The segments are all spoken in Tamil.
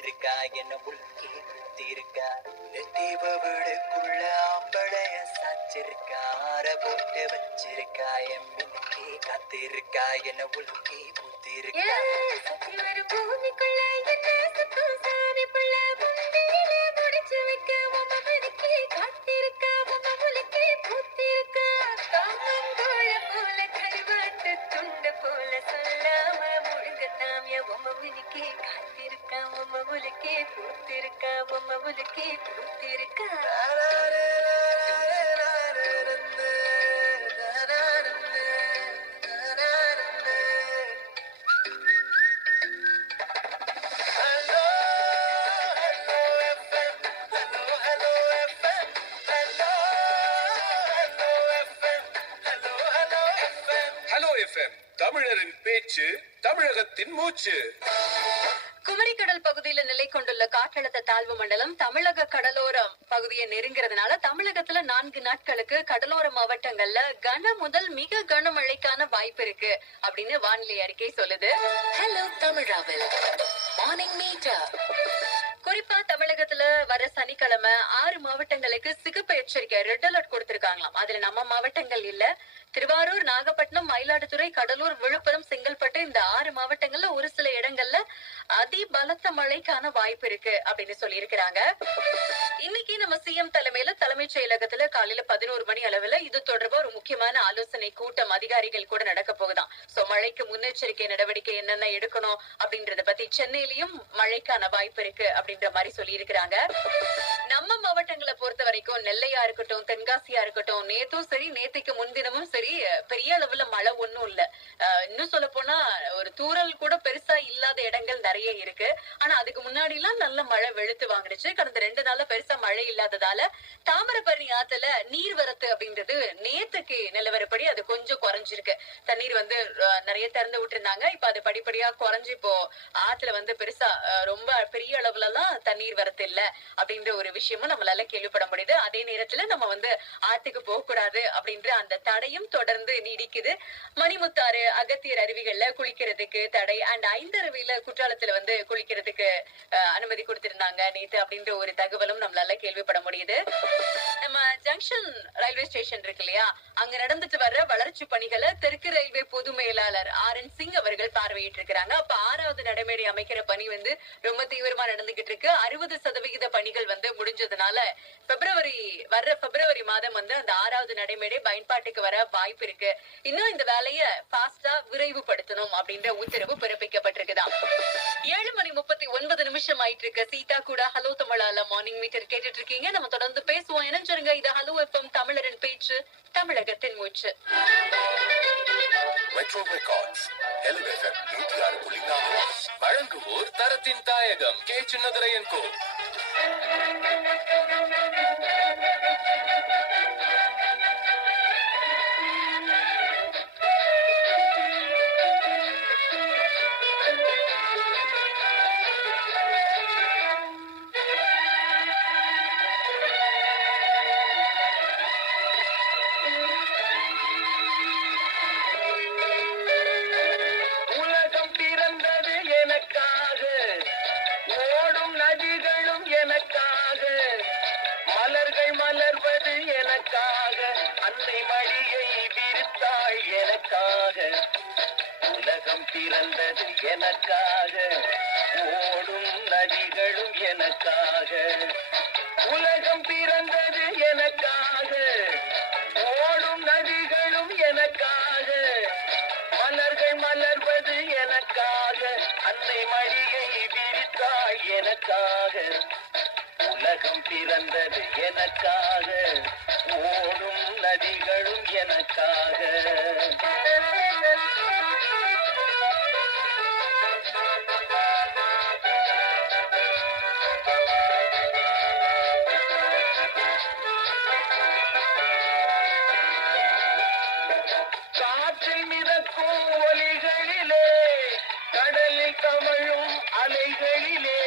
இருக்கா என்ன உலுக்கி குத்தி இருக்கா நெத்திவ விடுக்குள்ள ஆம்பளைய சாச்சிருக்கா ஆற போட்டு வச்சிருக்கா என் மினுக்கி காத்திருக்கா என்ன உலுக்கி குத்தி இருக்கா சத்தி ஒரு பூமிக்குள்ள என்ன சத்தம் சாமி புள்ள முந்தியில முடிச்சு வைக்க உம்ம மினுக்கி காத்திருக்கா உம்ம உலுக்கி பூத்திருக்கா காமங்கோழ போல கருவாட்டு துண்ட போல சொல்லாம முழுங்கத்தாமிய உம்ம மினுக்கி காத்திருக்கா உம்ம உலுக்கி பூத்திருக்கா உம்ம உலுக்கி பூத்திருக்கா ஹலோ எஃப்எம் தமிழரின் பேச்சு தமிழகத்தின் மூச்சு. குமரிக்கடல் பகுதியில நிலை கொண்டுள்ள காற்றழுத்த தாழ்வு மண்டலம் தமிழக கடலோரம் பகுதியை நெருங்கிறதுனால தமிழகத்துல 4 நாட்களுக்கு கடலோர மாவட்டங்கள்ல கன முதல் மிக கனமழைக்கான வாய்ப்பு இருக்கு அப்படின்னு வானிலை அறிக்கை சொல்லுது. ஹலோ தமிழாவில் மார்னிங் மீட்டர். குறிப்பா தமிழகத்துல வர சனிக்கிழமை 6 மாவட்டங்களுக்கு சிகப்பு எச்சரிக்கை ரெட் அலர்ட் கொடுத்திருக்காங்களாம். அதுல நம்ம மாவட்டங்கள் இல்ல. திருவாரூர், நாகப்பட்டினம், மயிலாடுதுறை, கடலூர், விழுப்புரம், செங்கல்பட்டு இந்த 6 மாவட்டங்கள்ல ஒரு சில இடங்கள்ல அதி பலத்த மழைக்கான வாய்ப்பு இருக்கு அப்படின்னு சொல்லி இருக்கிறாங்க. இன்னைக்கு நம்ம சிஎம் தலைமையில தலைமைச் செயலகத்துல காலையில 11 மணி அளவுல இது தொடர்பா ஒரு முக்கியமான ஆலோசனை கூட்டம் அதிகாரிகள் கூட நடக்க போகுதாம். சோ மழைக்கு முன்னெச்சரிக்கை நடவடிக்கை என்னென்ன எடுக்கணும் அப்படின்றத பத்தி சென்னையிலயும் மழைக்கான வாய்ப்பு இருக்கு அப்படின்ற மாதிரி சொல்லி இருக்கிறாங்க. நம்ம மாவட்டங்களை பொறுத்த வரைக்கும் நெல்லையா இருக்கட்டும், தென்காசியா இருக்கட்டும், நேத்தும் சரி நேத்துக்கு முன்தினமும் சரி பெரிய அளவுல மழை ஒண்ணும் இல்ல. இன்னும் சொல்ல போனா ஒரு தூறல் கூட பெருசா இல்லாத இடங்கள் நிறைய இருக்கு. ஆனா அதுக்கு முன்னாடி எல்லாம் நல்ல மழை வெளுத்து வாங்கிடுச்சு. கடந்த 2 நாள்ல பெருசா மழை இல்லாததால தாமிரபரணி ஆத்துல நீர்வரத்து அப்படின்றது நேத்துக்கு நிலவரப்படி அது கொஞ்சம் குறைஞ்சிருக்கு. தண்ணீர் நிறைய திறந்து விட்டுருந்தாங்க. இப்ப அது படிப்படியா குறைஞ்சு இப்போ ஆத்துல பெருசா ரொம்ப பெரிய அளவுல எல்லாம் தண்ணீர் வரத்து இல்ல அப்படின்ற ஒரு விஷயமும் நம்மளால கேள்விப்பட முடியுது. அதே நேரத்துல நம்ம ஆத்துக்கு போக கூடாது அப்படின்ற அந்த தடையும் தொடர்ந்து நீடிக்குது. மணிமுத்தாறு, அகத்தியர் அருவிகள்ல குளிக்கிறதுக்கு தடை அண்ட் ஐந்தருவியில குற்றாலத்துல குளிக்கிறதுக்கு அனுமதி கொடுத்திருந்தாங்க நேத்து அப்படின்ற ஒரு தகவலும் நம்மளால கேள்விப்பட முடியுது. நம்ம ஜங்ஷன் ரயில்வே ஸ்டேஷன் இருக்கு இல்லையா, அங்க நடந்துட்டு வர்ற வளர்ச்சி பணிகளை தெற்கு ரயில்வே பொது மேலாளர் RN சிங் அவர்கள் பார்வையிட்டு இருக்கிறாங்க. அப்ப 6வது நடைமேடை அமைக்கிற பணி ரொம்ப தீவிரமா நடந்துகிட்டு இருக்கு. 60% பணிகள் முடிஞ்சதுனால பிப்ரவரி மாதம் அந்த 6வது நடைமேடை பயன்பாட்டுக்கு வர வாய்ப்பு இருக்கு. இன்னும் இந்த வேலையை பாஸ்டா விரைவுபடுத்தணும் அப்படின்ற உத்தரவு பிறப்பிக்கப்பட்டிருக்குதான். 7:39 ஆயிட்டு இருக்கு. சீதா கூட ஹலோ தமிழால மார்னிங் மீட்டர் கேட்டுட்டு இருக்கீங்க. நம்ம தொடர்ந்து பேசுவோம். இணைஞ்சிருங்க. இது ஹலோ எஃப்எம் தமிழரின் பேச்சு தமிழகத்தின் மூச்சு. மெட்ரோ ரெக்கார்ட்ஸ் ஹலோ எஃப்எம் 106.4 வழங்குவோர் தரத்தின் தாயகம் கே சின்னதுரையன் கோ. உலகம் பிறந்தது எனக்காக, ஓடும் நதிகளும் எனக்காக. உலகம் பிறந்தது எனக்காக, ஓடும் நதிகளும் எனக்காக. மலர்கள் மலர்வது எனக்காக, அன்னை மடியை விரித்தாள் எனக்காக. உலகம் பிறந்தது எனக்காக, ஓடும் நதிகளும் எனக்காக. காற்றில் மிதக்கும் ஒலிகளிலே, கடலில் கமழும் அலைகளிலே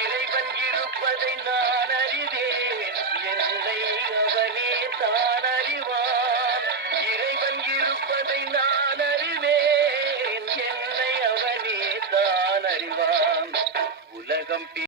இறைவன் இருப்பதை நான் அறிவேன். என்னை அவனே தான் அறிவான். இறைவன் இருப்பதை நான் அறிவேன். என்னை அவனே தான் அறிவான். உலகம்